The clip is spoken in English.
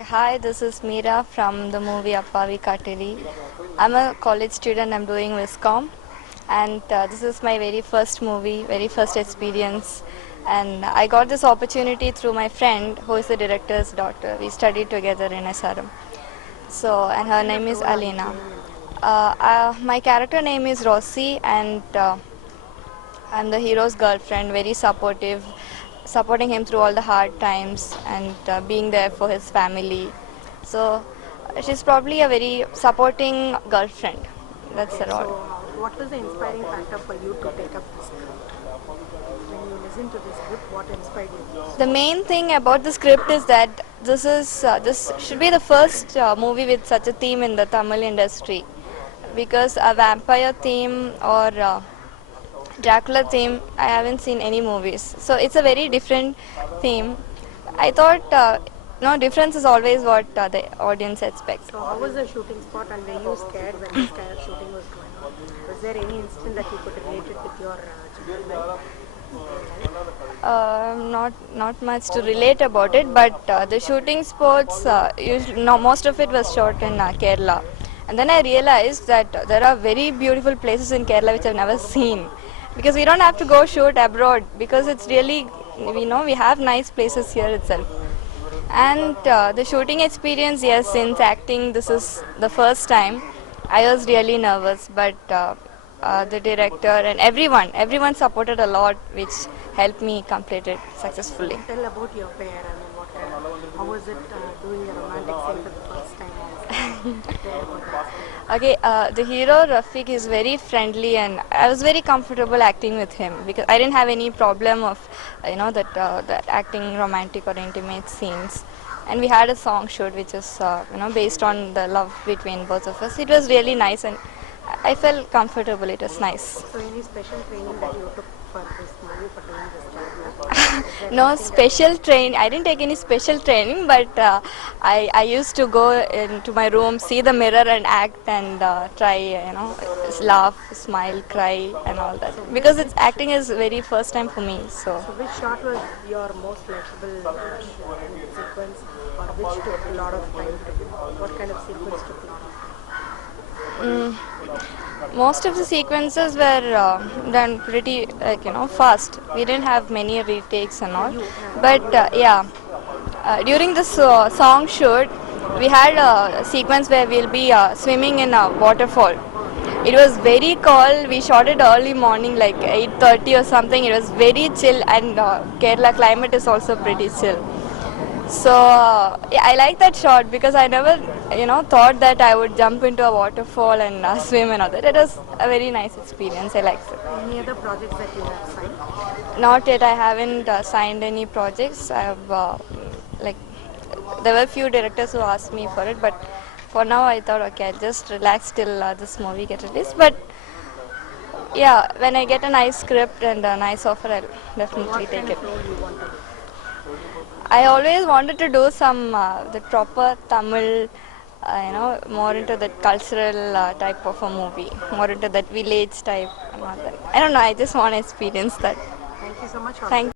Hi, this is Meera from the movie Appavi Kateri. I'm a college student, I'm doing Viscom, and this is my very first movie, very first experience. And I got this opportunity through my friend who is the director's daughter. We studied together in SRM. So, and her name is Alina. My character name is Rossi, and I'm the hero's girlfriend, very supportive, supporting him through all the hard times and being there for his family. So she's probably a very supporting girlfriend. That's the Okay, role. so what was the inspiring factor for you to take up this script? When you listen to this script, what inspired you? The main thing about the script is that this should be the first movie with such a theme in the Tamil industry, because a vampire theme or Dracula theme, I haven't seen any movies. So it's a very different theme. I thought, no, difference is always what the audience expects. So how was the shooting spot and were you scared when this kind of shooting was going on? Was there any incident that you could relate it with your children life? Not much to relate about it, but the shooting spots, usually, no, most of it was shot in Kerala. And then I realized that there are very beautiful places in Kerala which I've never seen, because we don't have to go shoot abroad, because it's really, we have nice places here itself. And the shooting experience, yes, since acting, this is the first time. I was really nervous, but the director and everyone supported a lot, which helped me complete it successfully. Tell about your pair. I mean, what kind of, how was it doing a romantic scene for the first time? Tell about that. Okay, the hero Rafiq is very friendly, and I was very comfortable acting with him because I didn't have any problem of, that acting romantic or intimate scenes. And we had a song shoot which is, based on the love between both of us. It was really nice, and I felt comfortable. It was nice. So any special training that you took for this movie for doing this character? Is there No anything that special train. I didn't take any special training, but I used to go into my room, see the mirror, and act and try, laugh, smile, cry, and all that. Because it's acting is very first time for me. So So which shot was your most flexible sequence or which took a lot of time to do? What kind of sequence took a lot of most of the sequences were done pretty fast. We didn't have many retakes and all, but yeah. During this song shoot, we had a sequence where we'll be swimming in a waterfall. It was very cold. We shot it early morning, like 8:30 or something. It was very chill, and Kerala climate is also pretty chill. So yeah, I like that shot because I never, thought that I would jump into a waterfall and swim and all that. It was a very nice experience. I liked it. Any other projects that you have signed? Not yet. I haven't signed any projects. I have like there were few directors who asked me for it, but for now I thought, okay, I'll just relax till this movie get released. But yeah, when I get a nice script and a nice offer, I'll definitely What take kind it. of role you want to do? I always wanted to do some the proper Tamil, more into that cultural type of a movie, more into that village type and all that. I don't know. I just want to experience that. Thank you so much. Thank